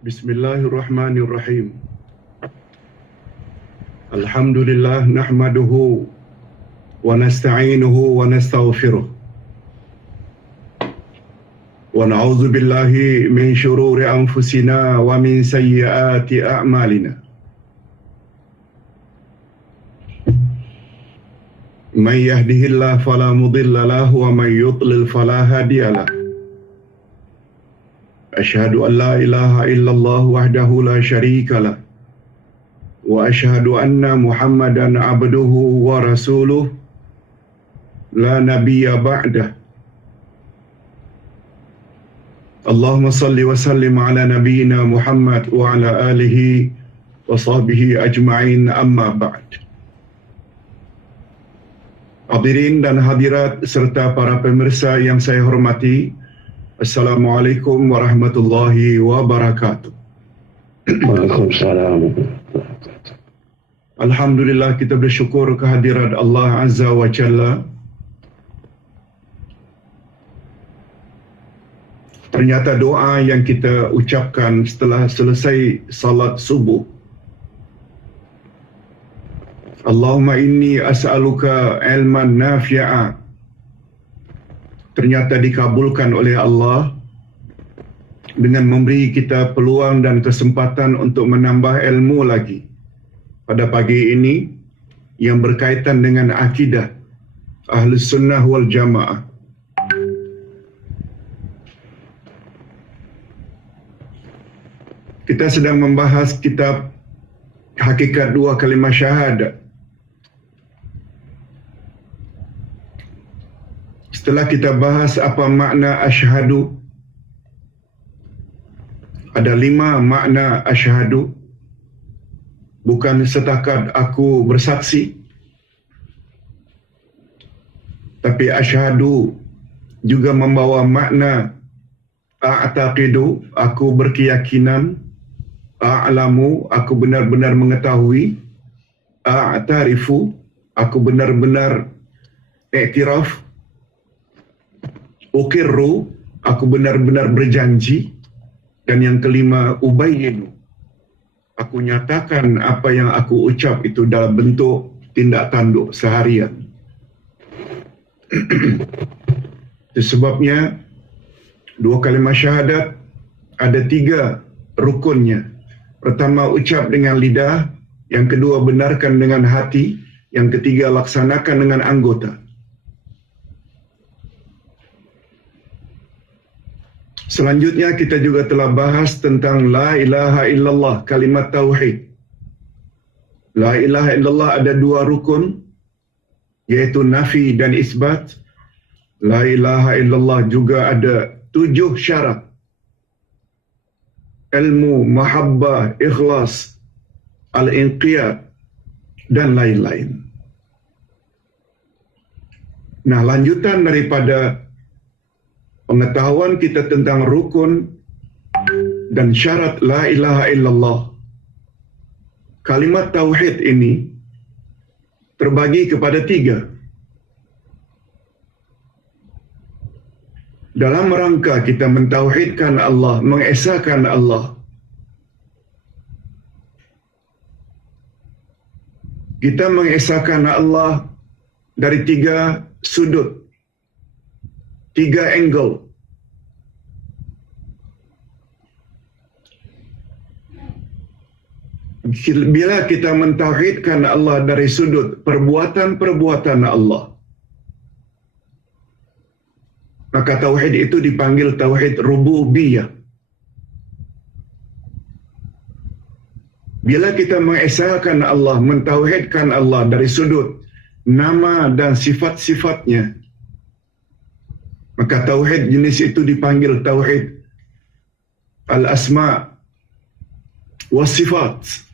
Bismillahirrahmanirrahim. Alhamdulillah nahmaduhu wa nasta'inuhu wa nastaghfiruh. Wa na'udzu billahi min shururi anfusina wa min sayyiati a'malina. Man yahdihillahu fala mudilla lahu wa man yudlil fala hadiya lahu. Asyhadu an la ilaha illallah wahdahu la syarika lah. Wa asyhadu anna Muhammadan abduhu wa rasuluh la nabiyya ba'dah. Allahumma salli wa sallim ala nabiyyina Muhammad wa ala alihi wa sahbihi ajma'in, amma ba'd. Hadirin dan hadirat serta para pemirsa yang saya hormati, Assalamualaikum warahmatullahi wabarakatuh. Waalaikumsalam. Alhamdulillah, kita bersyukur kehadirat Allah Azza wa Jalla. Ternyata doa yang kita ucapkan setelah selesai salat subuh, Allahumma inni as'aluka ilman nafi'a, ternyata dikabulkan oleh Allah dengan memberi kita peluang dan kesempatan untuk menambah ilmu lagi pada pagi ini yang berkaitan dengan akidah Ahlus Sunnah wal Jamaah. Kita sedang membahas kitab Hakikat Dua Kalimah Syahadat. Setelah kita bahas apa makna asyhadu, ada 5 makna asyhadu. Bukan setakat aku bersaksi, tapi asyhadu juga membawa makna a'taqidu, aku berkeyakinan, a'lamu, aku benar-benar mengetahui, a'tarifu, aku benar-benar iktiraf, ukirru, aku benar-benar berjanji, dan yang kelima, ubayyinu, aku nyatakan apa yang aku ucap itu dalam bentuk tindak tanduk seharian. Itu sebabnya dua kalimah syahadat ada 3 rukunnya. Pertama, ucap dengan lidah, yang kedua, benarkan dengan hati, yang ketiga, laksanakan dengan anggota. Selanjutnya kita juga telah bahas tentang la ilaha illallah, kalimat tauhid. La ilaha illallah ada 2 rukun, yaitu nafi dan isbat. La ilaha illallah juga ada 7 syarat: ilmu, mahabbah, ikhlas, al-inqiyad, dan lain-lain. Nah, lanjutan daripada pengetahuan kita tentang rukun dan syarat la ilaha illallah, kalimat tauhid ini terbagi kepada 3. Dalam rangka kita mentauhidkan Allah, mengesahkan Allah, kita mengesahkan Allah dari 3 sudut, 3 angle. Bila kita mentauhidkan Allah dari sudut perbuatan-perbuatan Allah, maka tauhid itu dipanggil tauhid rububiyah. Bila kita mengesahkan Allah, mentauhidkan Allah dari sudut nama dan sifat-sifatnya, maka tauhid jenis itu dipanggil tauhid al-asma' was-sifat.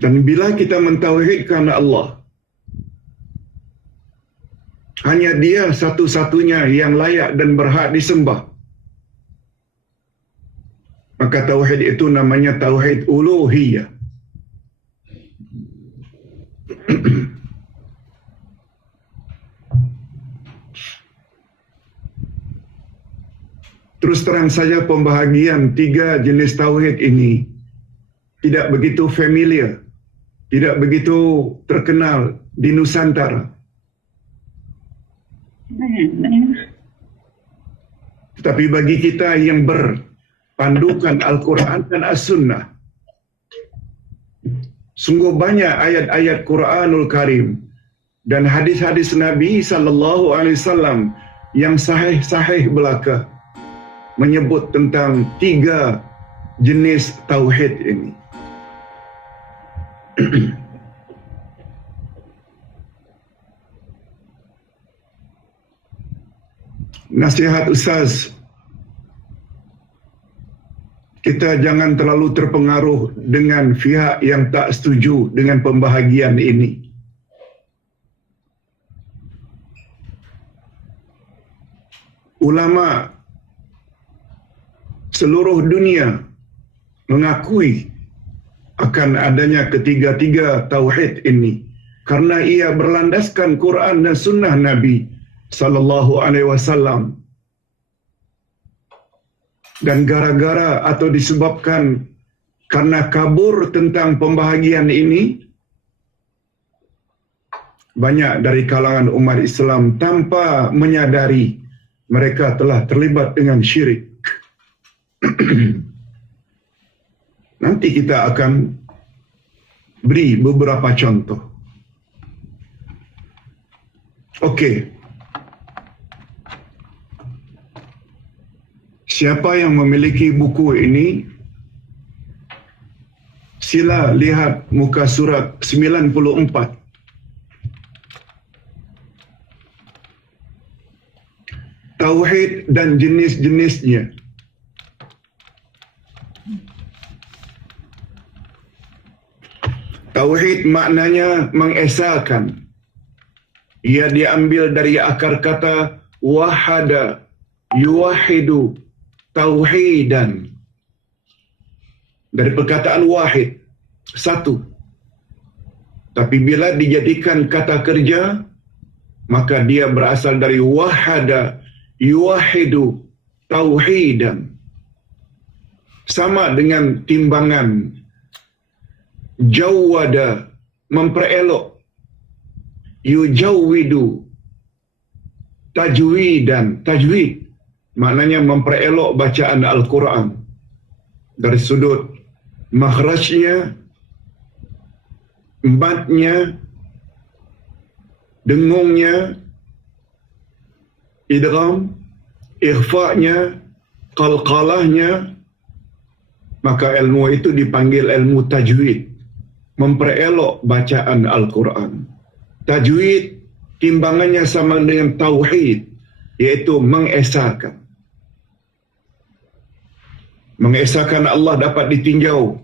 Dan bila kita mentauhidkan Allah, hanya Dia satu-satunya yang layak dan berhak disembah, maka tauhid itu namanya tauhid uluhiyah. terus terang saja pembahagian 3 jenis tauhid ini tidak begitu familiar, tidak begitu terkenal di Nusantara. Tetapi bagi kita yang berpandukan Al-Quran dan As-Sunnah, sungguh banyak ayat-ayat Quranul Karim dan hadis-hadis Nabi sallallahu alaihi wasallam yang sahih-sahih belaka menyebut tentang 3 jenis tauhid ini. Nasihat Ustaz, kita jangan terlalu terpengaruh dengan pihak yang tak setuju dengan pembahagian ini. Ulama seluruh dunia mengakui akan adanya ketiga-tiga tauhid ini karena ia berlandaskan Quran dan sunnah Nabi sallallahu alaihi wasallam. Dan gara-gara atau disebabkan karena kabur tentang pembahagian ini, banyak dari kalangan umat Islam tanpa menyadari mereka telah terlibat dengan syirik. Nanti kita akan beri beberapa contoh. Okey. Siapa yang memiliki buku ini, sila lihat muka surat 94. Tauhid dan jenis-jenisnya. Tauhid maknanya mengesakan. Ia diambil dari akar kata wahada, yuwahidu, tauhidan. Dari perkataan wahid, satu. Tapi bila dijadikan kata kerja, maka dia berasal dari wahada, yuwahidu, tauhidan. Sama dengan timbangan jawwada, memperelok, yujawwidu, tajwidan, tajwid maknanya memperelok bacaan Al-Quran dari sudut makhrajnya, matnya, dengungnya, idgham, ikhfa'nya, qalqalahnya. Maka ilmu itu dipanggil ilmu tajwid, memperelok bacaan Al-Quran. Tajwid timbangannya sama dengan tauhid, iaitu mengesakan. Mengesakan Allah dapat ditinjau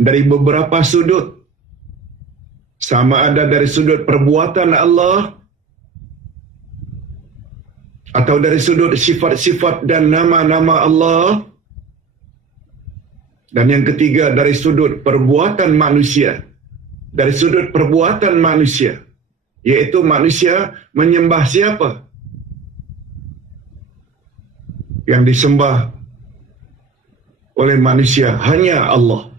dari beberapa sudut. Sama ada dari sudut perbuatan Allah, atau dari sudut sifat-sifat dan nama-nama Allah. Dan yang ketiga dari sudut perbuatan manusia. Dari sudut perbuatan manusia, iaitu manusia menyembah siapa? Yang disembah oleh manusia hanya Allah.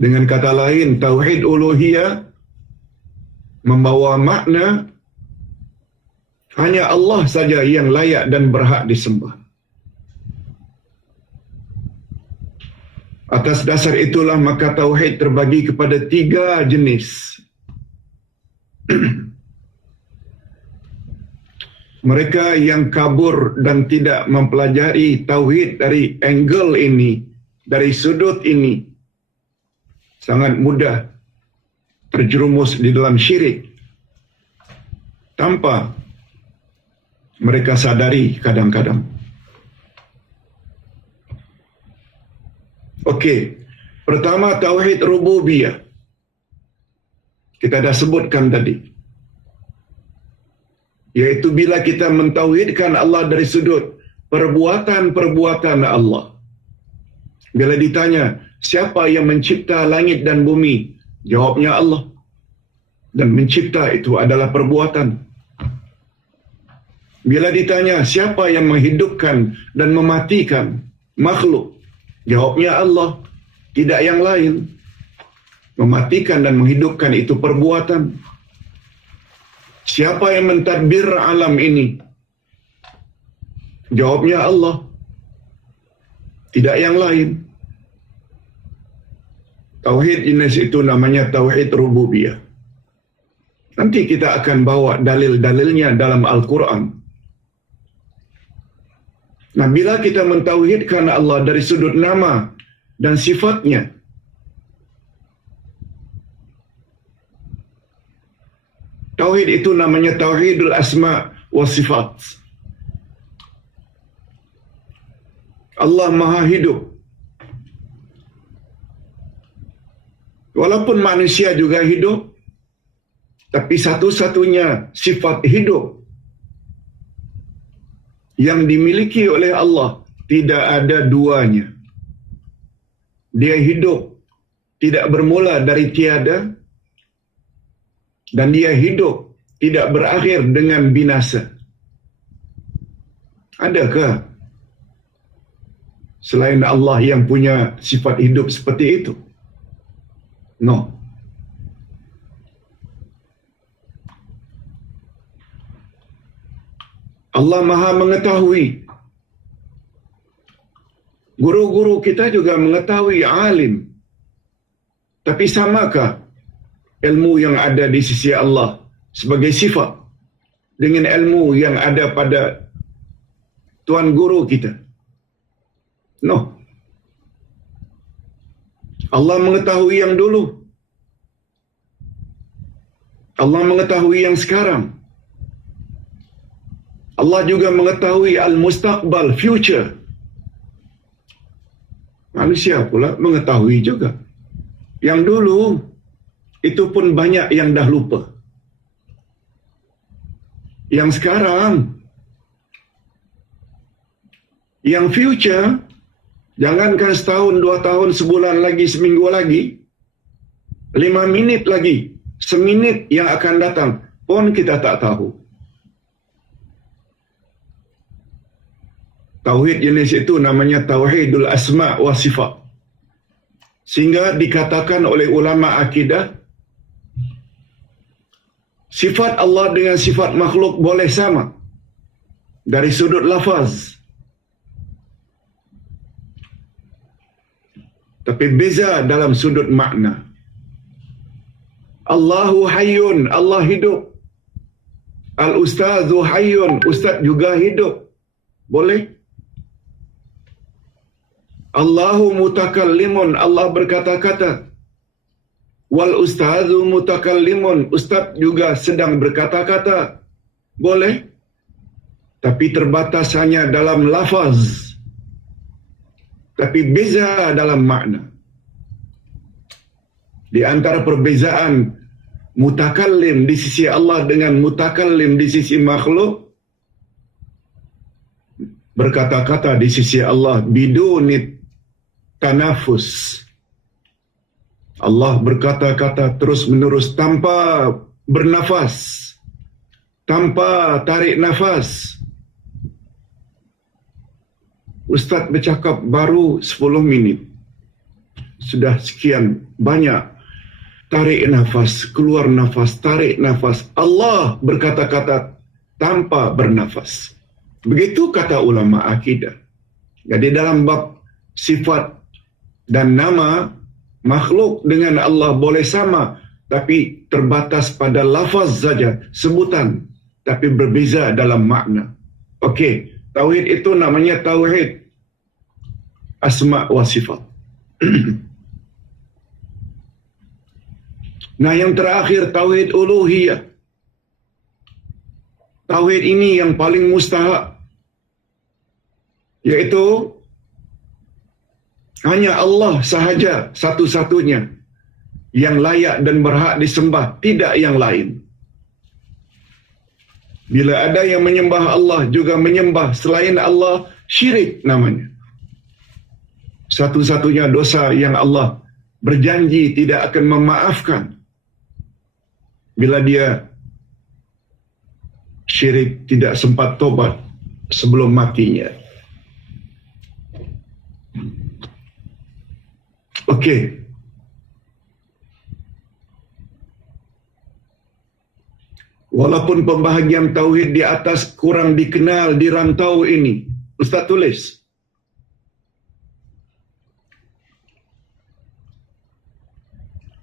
Dengan kata lain, tauhid uluhiyah membawa makna hanya Allah saja yang layak dan berhak disembah. Atas dasar itulah maka tauhid terbagi kepada 3 jenis. Mereka yang kabur dan tidak mempelajari tauhid dari angle ini, dari sudut ini, sangat mudah terjerumus di dalam syirik tanpa mereka sadari kadang-kadang. Okey, pertama tauhid rububiyah. Kita dah sebutkan tadi. Iaitu bila kita mentauhidkan Allah dari sudut perbuatan-perbuatan Allah. Bila ditanya, siapa yang mencipta langit dan bumi? Jawabnya Allah. Dan mencipta itu adalah perbuatan. Bila ditanya siapa yang menghidupkan dan mematikan makhluk, jawabnya Allah, tidak yang lain. Mematikan dan menghidupkan itu perbuatan. Siapa yang mentadbir alam ini? Jawabnya Allah, tidak yang lain. Tauhid jenis itu namanya tauhid rububiyah. Nanti kita akan bawa dalil-dalilnya dalam Al-Quran. Nah, bila kita mentauhidkan Allah dari sudut nama dan sifatnya, tauhid itu namanya tauhidul asma wa sifat. Allah Maha Hidup. Walaupun manusia juga hidup, tapi satu-satunya sifat hidup yang dimiliki oleh Allah tidak ada duanya. Dia hidup tidak bermula dari tiada, dan dia hidup tidak berakhir dengan binasa. Adakah selain Allah yang punya sifat hidup seperti itu? No. Allah Maha mengetahui. Guru-guru kita juga mengetahui, alim. Tapi samakah ilmu yang ada di sisi Allah sebagai sifat dengan ilmu yang ada pada tuan guru kita? No. Allah mengetahui yang dulu. Allah mengetahui yang sekarang. Allah juga mengetahui al-mustaqbal, future. Manusia pula mengetahui juga. Yang dulu, itu pun banyak yang dah lupa. Yang sekarang, yang future, jangankan setahun, 2 tahun, sebulan lagi, seminggu lagi, 5 minit lagi, seminit yang akan datang, pun kita tak tahu. Tauhid jenis itu namanya tauhidul asma wa sifat. Sehingga dikatakan oleh ulama akidah, sifat Allah dengan sifat makhluk boleh sama dari sudut lafaz, tapi beza dalam sudut makna. Allahu hayyun, Allah hidup. Al-ustazu hayyun, ustaz juga hidup. Boleh? Allahu mutakallimun, Allah berkata-kata. Wal ustazu mutakallimun, ustaz juga sedang berkata-kata. Boleh? Tapi terbatas hanya dalam lafaz. Tapi beza dalam makna. Di antara perbezaan mutakallim di sisi Allah dengan mutakallim di sisi makhluk, berkata-kata di sisi Allah bidunit tanafus. Allah berkata-kata terus-menerus tanpa bernafas, tanpa tarik nafas. Ustaz bercakap baru 10 minit. Sudah sekian banyak tarik nafas, keluar nafas, tarik nafas. Allah berkata-kata tanpa bernafas. Begitu kata ulama akidah. Jadi dalam bab sifat dan nama, makhluk dengan Allah boleh sama, tapi terbatas pada lafaz saja, sebutan, tapi berbeza dalam makna. Okey, tauhid itu namanya tauhid asma wa sifat. Nah, yang terakhir tauhid uluhiyah. Tauhid ini yang paling mustahak, yaitu hanya Allah sahaja satu-satunya yang layak dan berhak disembah, tidak yang lain. Bila ada yang menyembah Allah juga menyembah selain Allah, syirik namanya. Satu-satunya dosa yang Allah berjanji tidak akan memaafkan bila dia syirik, tidak sempat tobat sebelum matinya. Okey. Walaupun pembahagian tauhid di atas kurang dikenal di rantau ini, Ustaz tulis.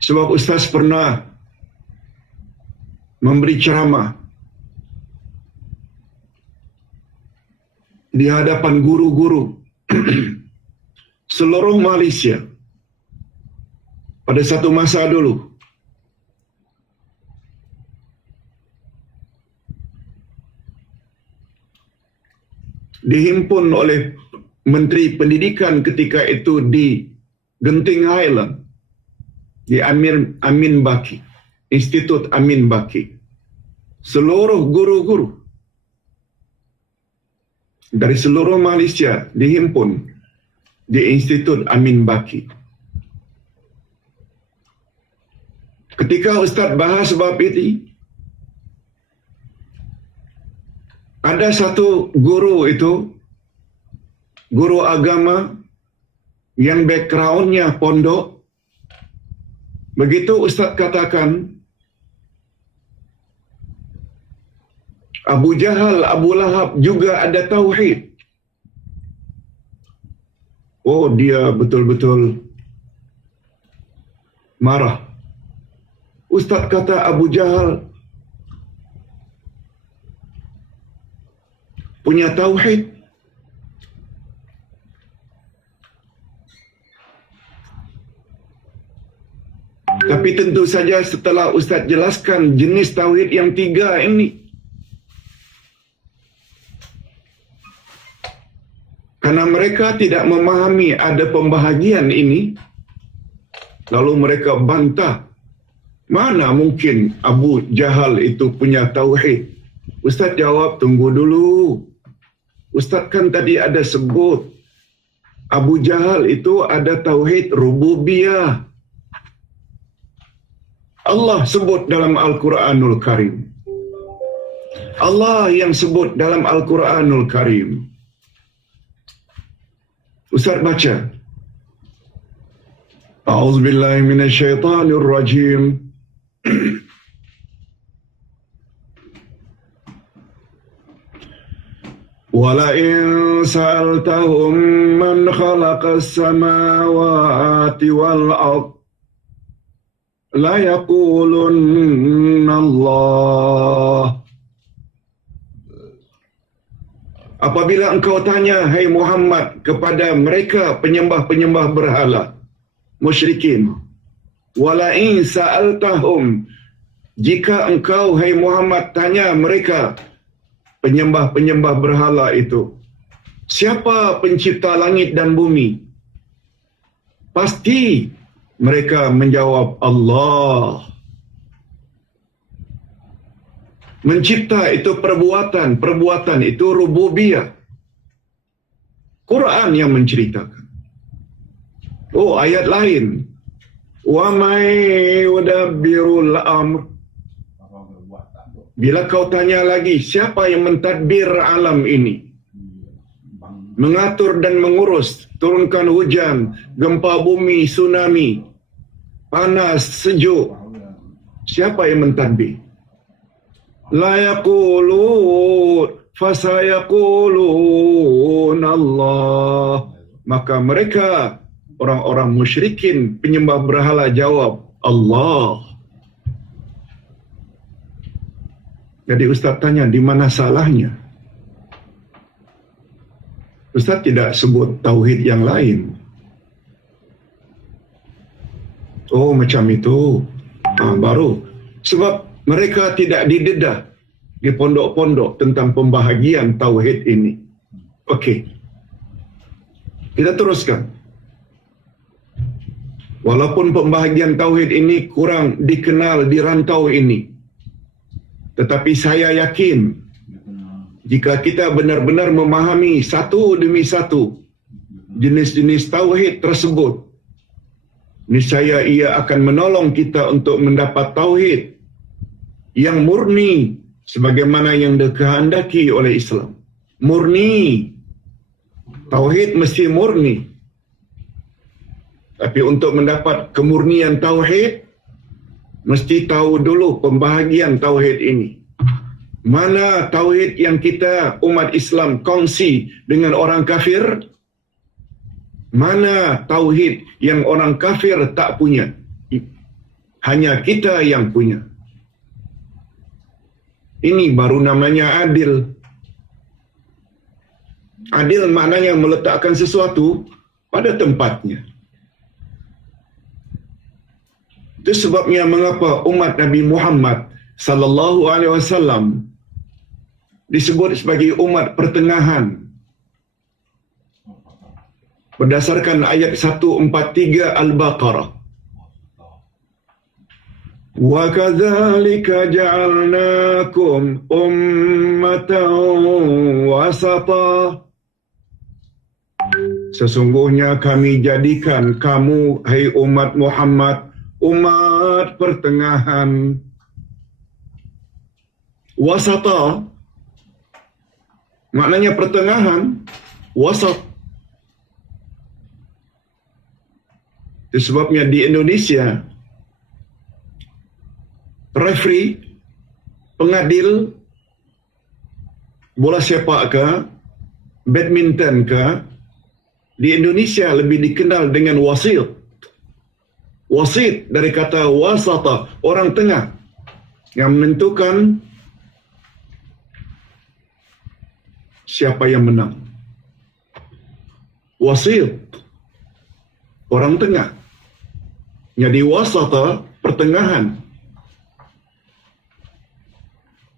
Sebab Ustaz pernah memberi ceramah di hadapan guru-guru seluruh Malaysia pada satu masa dulu. Dihimpun oleh Menteri Pendidikan ketika itu di Genting Highland, di Amin Baki, Institut Amin Baki. Seluruh guru-guru dari seluruh Malaysia dihimpun di Institut Amin Baki. Ketika Ustaz bahas bab ini, ada satu guru itu, guru agama yang backgroundnya pondok. Begitu Ustaz katakan, Abu Jahal, Abu Lahab juga ada tauhid. Oh, dia betul-betul marah. Ustaz kata Abu Jahal punya tauhid. Tapi tentu saja setelah Ustaz jelaskan jenis tauhid yang tiga ini, karena mereka tidak memahami ada pembahagian ini, lalu mereka bantah, mana mungkin Abu Jahal itu punya tauhid. Ustaz jawab, tunggu dulu. Ustaz kan tadi ada sebut Abu Jahal itu ada tauhid rububiyah. Allah sebut dalam Al-Quranul Karim. Allah yang sebut dalam Al-Quranul Karim. Ustaz baca. A'udzubillahi minasyaitanir rajim. وَلَئِن سَأَلْتَهُمْ مَنْ خَلَقَ السَّمَاوَاتِ وَالْأَرْضَ لَيَقُولُنَّ اللَّهُ. Apabila engkau tanya, hai Muhammad, kepada mereka penyembah-penyembah berhala, musyrikin, وَلَئِن سَأَلْتَهُمْ, jika engkau, hai Muhammad, tanya mereka, penyembah-penyembah berhala itu, siapa pencipta langit dan bumi? Pasti mereka menjawab Allah. Mencipta itu perbuatan, perbuatan itu rububiyah. Quran yang menceritakan. Oh, ayat lain. Wa may yudabbirul amr. Bila kau tanya lagi, siapa yang mentadbir alam ini? Mengatur dan mengurus, turunkan hujan, gempa bumi, tsunami, panas, sejuk. Siapa yang mentadbir? La yaqulun fasayaqulun Allah. Maka mereka, orang-orang musyrikin, penyembah berhala, jawab Allah. Jadi Ustaz tanya, di mana salahnya? Ustaz tidak sebut tauhid yang lain. Oh, macam itu. Baru. Sebab mereka tidak didedah di pondok-pondok tentang pembahagian tauhid ini. Okey. Kita teruskan. Walaupun pembahagian tauhid ini kurang dikenal di rantau ini, tetapi saya yakin jika kita benar-benar memahami satu demi satu jenis-jenis tauhid tersebut, niscaya ia akan menolong kita untuk mendapat tauhid yang murni sebagaimana yang dikehendaki oleh Islam. Murni. Tauhid mesti murni. Tapi untuk mendapat kemurnian tauhid, mesti tahu dulu pembahagian tauhid ini. Mana tauhid yang kita umat Islam kongsi dengan orang kafir? Mana tauhid yang orang kafir tak punya? Hanya kita yang punya. Ini baru namanya adil. Adil maknanya meletakkan sesuatu pada tempatnya. Itu sebabnya mengapa umat Nabi Muhammad sallallahu alaihi wasallam disebut sebagai umat pertengahan. Berdasarkan ayat 143 Al-Baqarah. Wa kadzalika ja'alnakum ummatan wasata. Sesungguhnya kami jadikan kamu, hai umat Muhammad, umat pertengahan. Wasata maknanya pertengahan, wasat. Itu sebabnya di Indonesia, referee, pengadil bola sepak ke, badminton ke, di Indonesia lebih dikenal dengan wasit. Wasit dari kata wasata, orang tengah yang menentukan siapa yang menang. Wasit, orang tengah. Jadi wasata, pertengahan.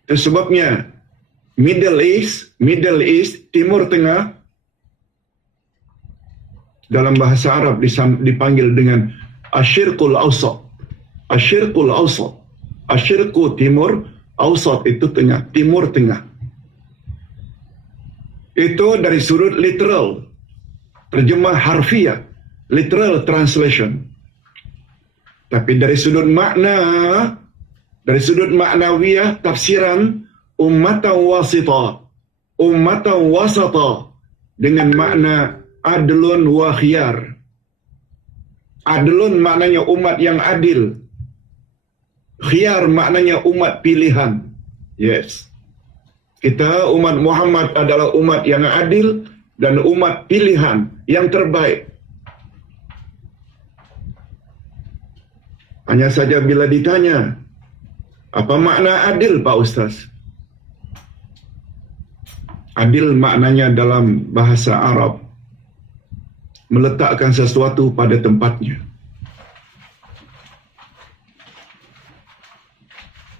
Itu sebabnya Middle East, Timur Tengah, dalam bahasa Arab dipanggil dengan Asyirqul Awsat. Asyirqul Awsat. Asyirqu timur, Awsat itu tengah, Timur Tengah. Itu dari sudut literal, terjemah harfiah, literal translation. Tapi dari sudut makna, dari sudut maknawiyah, tafsiran ummatan wasita, ummatan wasata, dengan makna adlun wa khiyar. Adlun maknanya umat yang adil. Khiyar maknanya umat pilihan. Yes. Kita umat Muhammad adalah umat yang adil dan umat pilihan yang terbaik. Hanya saja bila ditanya, apa makna adil, Pak Ustaz? Adil maknanya dalam bahasa Arab meletakkan sesuatu pada tempatnya.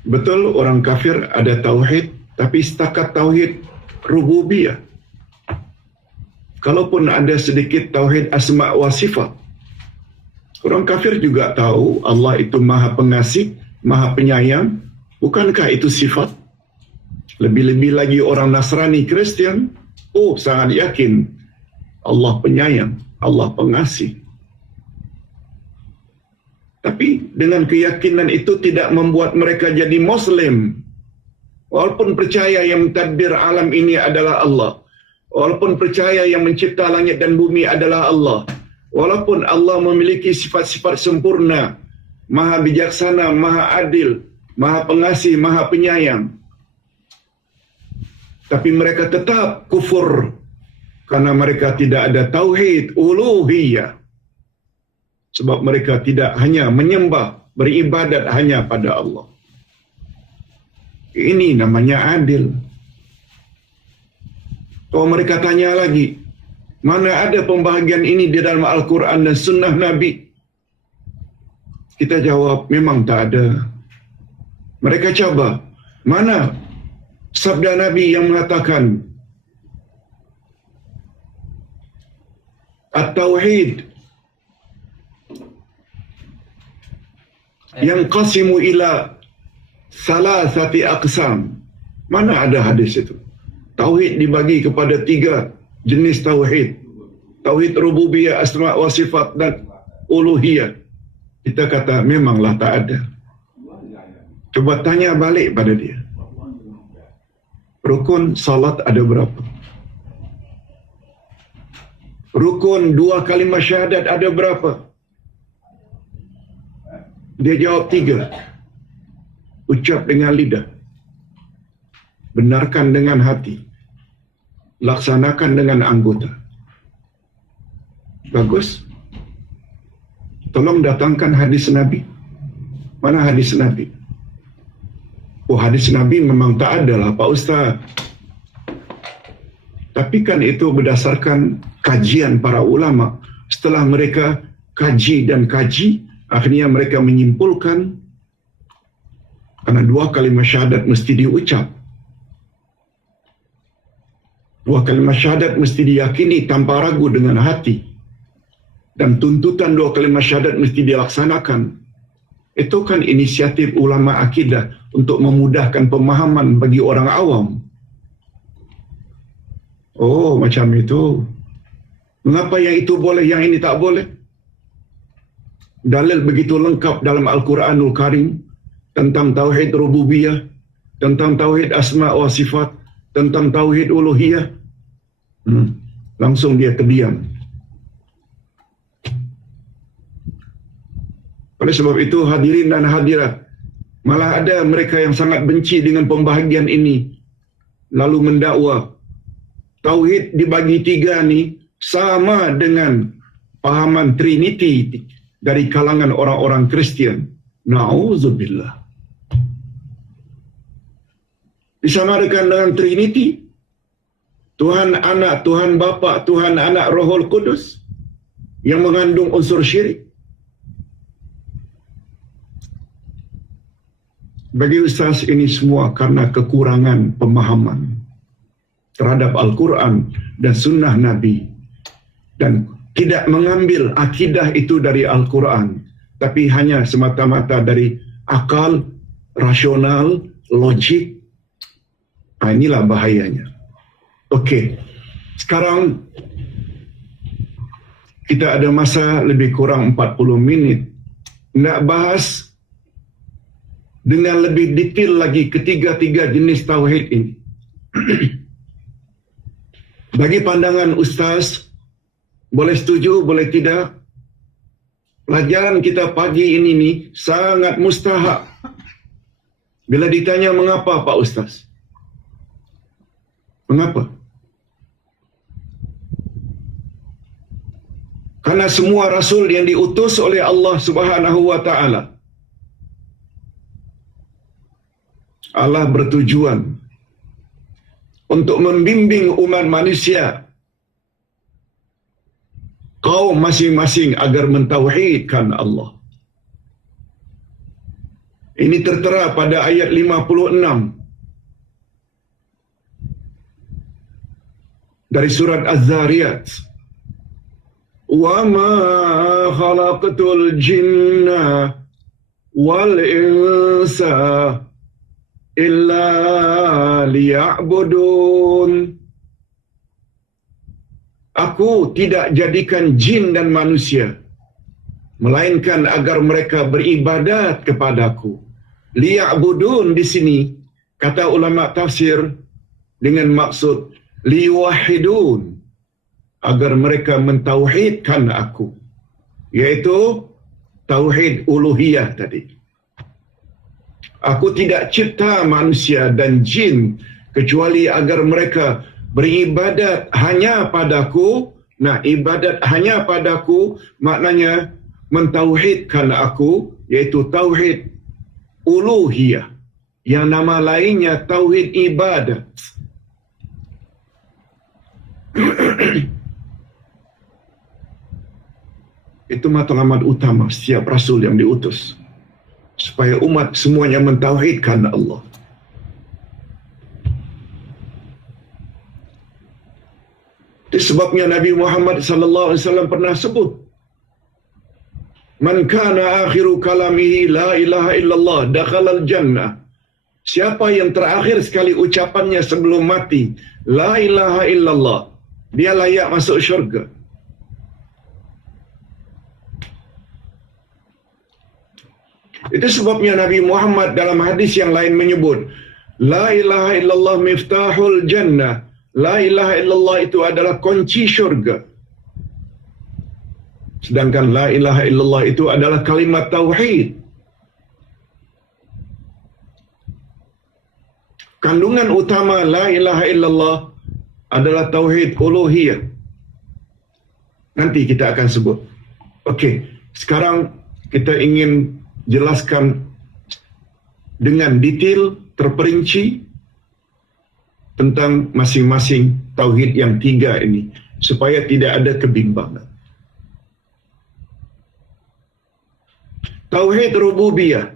Betul orang kafir ada tauhid, tapi setakat tauhid rububiyah. Kalaupun ada sedikit tauhid asma wa sifat, orang kafir juga tahu Allah itu Maha Pengasih, Maha Penyayang. Bukankah itu sifat? Lebih-lebih lagi orang Nasrani, Kristian, sangat yakin Allah penyayang, Allah pengasih. Tapi dengan keyakinan itu tidak membuat mereka jadi Muslim. Walaupun percaya yang mentadbir alam ini adalah Allah. Walaupun percaya yang mencipta langit dan bumi adalah Allah. Walaupun Allah memiliki sifat-sifat sempurna, Maha bijaksana, Maha adil, Maha pengasih, Maha penyayang. Tapi mereka tetap kufur karena mereka tidak ada tauhid uluhiyah. Sebab mereka tidak hanya menyembah, beribadat hanya pada Allah. Ini namanya adil. Kalau mereka tanya lagi, mana ada pembahagian ini di dalam Al-Quran dan Sunnah Nabi? Kita jawab, memang tak ada. Mereka coba, mana sabda Nabi yang mengatakan At-Tauhid yang qasimu ila salasati aqsam? Mana ada hadis itu? Tauhid dibagi kepada 3 jenis tauhid. Tauhid rububiyah, asma wa sifat, dan uluhiyah. Kita kata memanglah tak ada. Coba tanya balik pada dia. Rukun salat ada berapa? Rukun 2 kalimah syahadat ada berapa? Dia jawab 3. Ucap dengan lidah, benarkan dengan hati, laksanakan dengan anggota. Bagus. Tolong datangkan hadis Nabi. Mana hadis Nabi? Oh, hadis Nabi memang tak ada lah Pak Ustaz. Tapi kan itu berdasarkan kajian para ulama. Setelah mereka kaji dan kaji, akhirnya mereka menyimpulkan karena 2 kalimah syahadat mesti diucap. 2 kalimah syahadat mesti diyakini tanpa ragu dengan hati. Dan tuntutan 2 kalimah syahadat mesti dilaksanakan. Itu kan inisiatif ulama akidah untuk memudahkan pemahaman bagi orang awam. Oh, macam itu. Mengapa yang itu boleh, yang ini tak boleh? Dalil begitu lengkap dalam Al-Quranul Karim tentang tauhid rububiyah, tentang tauhid asma wa sifat, tentang tauhid uluhiyah. Langsung dia terdiam. Oleh sebab itu, hadirin dan hadirat, malah ada mereka yang sangat benci dengan pembahagian ini, lalu mendakwa tauhid dibagi 3 ni sama dengan pahaman Trinity dari kalangan orang-orang Kristian. Na'udzubillah. Disamakan dengan Trinity, Tuhan Anak, Tuhan Bapa, Tuhan Anak, Rohul Kudus, yang mengandung unsur syirik. Bagi Ustaz, ini semua karena kekurangan pemahaman terhadap Al-Quran dan Sunnah Nabi, dan tidak mengambil akidah itu dari Al-Quran, tapi hanya semata-mata dari akal, rasional, logik. Inilah bahayanya. Okey, sekarang kita ada masa lebih kurang 40 minit nak bahas dengan lebih detail lagi ketiga-tiga jenis tauhid ini. Bagi pandangan Ustaz, boleh setuju, boleh tidak, pelajaran kita pagi ini ni sangat mustahak. Bila ditanya mengapa Pak Ustaz? Mengapa? Karena semua rasul yang diutus oleh Allah Subhanahu wa taala, Allah bertujuan untuk membimbing umat manusia, kaum masing-masing, agar mentauhidkan Allah. Ini tertera pada ayat 56 dari surat Az-Zariyat. Wa ma khalaqtul jinna wal insa illa liya'budun. Aku tidak jadikan jin dan manusia melainkan agar mereka beribadat kepadaku. Liya'budun di sini kata ulama tafsir dengan maksud liwahidun, agar mereka mentauhidkan aku, yaitu tauhid uluhiyah tadi. Aku tidak cipta manusia dan jin kecuali agar mereka beribadat hanya padaku. Nah, ibadat hanya padaku maknanya mentauhidkan aku, yaitu tauhid uluhiyah, yang nama lainnya tauhid ibadat. Itu matlamat utama setiap rasul yang diutus, supaya umat semuanya mentauhidkan Allah. Itu sebabnya Nabi Muhammad sallallahu alaihi wasallam pernah sebut, man kana akhiru kalamihi la ilaha illallah dakhalal jannah. Siapa yang terakhir sekali ucapannya sebelum mati la ilaha illallah, dia layak masuk syurga. Itu sebabnya Nabi Muhammad dalam hadis yang lain menyebut, La ilaha illallah miftahul jannah. La ilaha illallah itu adalah kunci syurga. Sedangkan la ilaha illallah itu adalah kalimat tauhid. Kandungan utama la ilaha illallah adalah tauhid uluhiyah. Nanti kita akan sebut. Okey, sekarang kita ingin jelaskan dengan detail terperinci tentang masing-masing tauhid yang 3 ini supaya tidak ada kebimbangan. Tauhid rububiyah.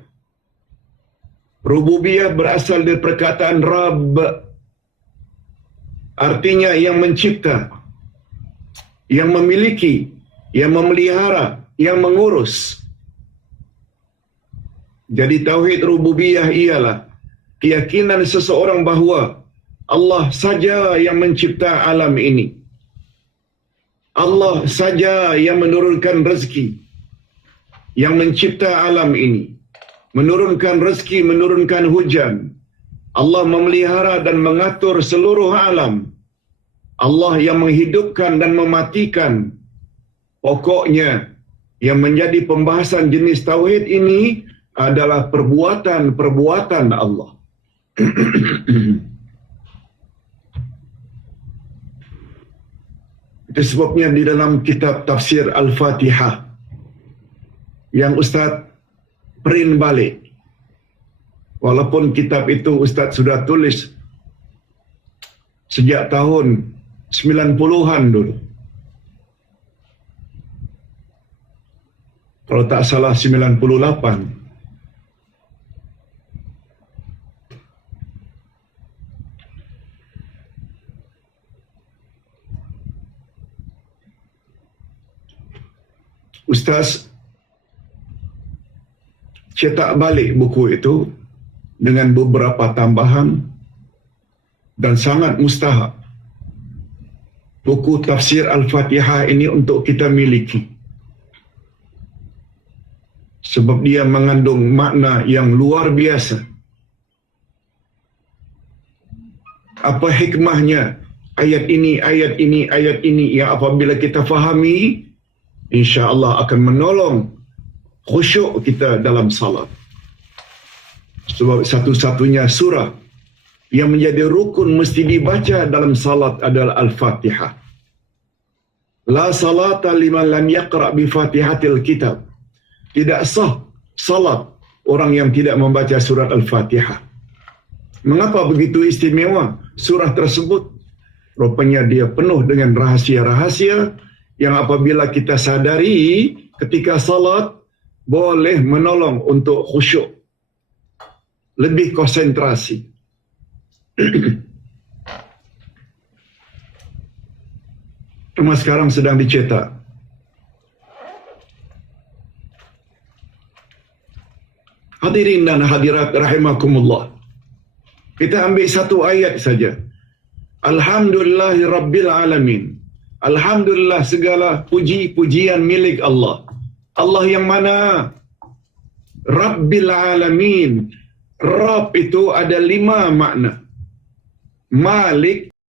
Rububiyah berasal dari perkataan Rabb. Artinya yang mencipta, yang memiliki, yang memelihara, yang mengurus. Jadi tauhid rububiyah ialah keyakinan seseorang bahawa Allah saja yang mencipta alam ini. Allah saja yang menurunkan rezeki, yang mencipta alam ini, menurunkan rezeki, menurunkan hujan. Allah memelihara dan mengatur seluruh alam. Allah yang menghidupkan dan mematikan. Pokoknya yang menjadi pembahasan jenis tauhid ini adalah perbuatan-perbuatan Allah. Itu sebabnya di dalam kitab tafsir Al-Fatihah yang Ustaz print balik, walaupun kitab itu Ustaz sudah tulis sejak tahun 90-an dulu. Kalau tak salah 98. Ustaz cetak balik buku itu dengan beberapa tambahan dan sangat mustahak. Buku tafsir Al-Fatihah ini untuk kita miliki. Sebab dia mengandung makna yang luar biasa. Apa hikmahnya ayat ini, ayat ini, ayat ini yang apabila kita fahami, insya-Allah akan menolong khusyuk kita dalam salat. Sebab satu-satunya surah yang menjadi rukun mesti dibaca dalam salat adalah Al-Fatihah. La salata liman lam yaqra' bi Fatihatil kitab. Tidak sah salat orang yang tidak membaca surat Al-Fatihah. Mengapa begitu istimewa surah tersebut? Rupanya dia penuh dengan rahasia-rahasia yang apabila kita sadari ketika salat boleh menolong untuk khusyuk, lebih konsentrasi. Cuma sekarang sedang dicetak. Hadirin dan hadirat rahimakumullah. Kita ambil satu ayat saja. Alhamdulillahi Rabbil Alamin. Alhamdulillah segala puji-pujian milik Allah. Allah yang mana? Rabbil Alamin. Rabb itu ada 5 makna. Malik,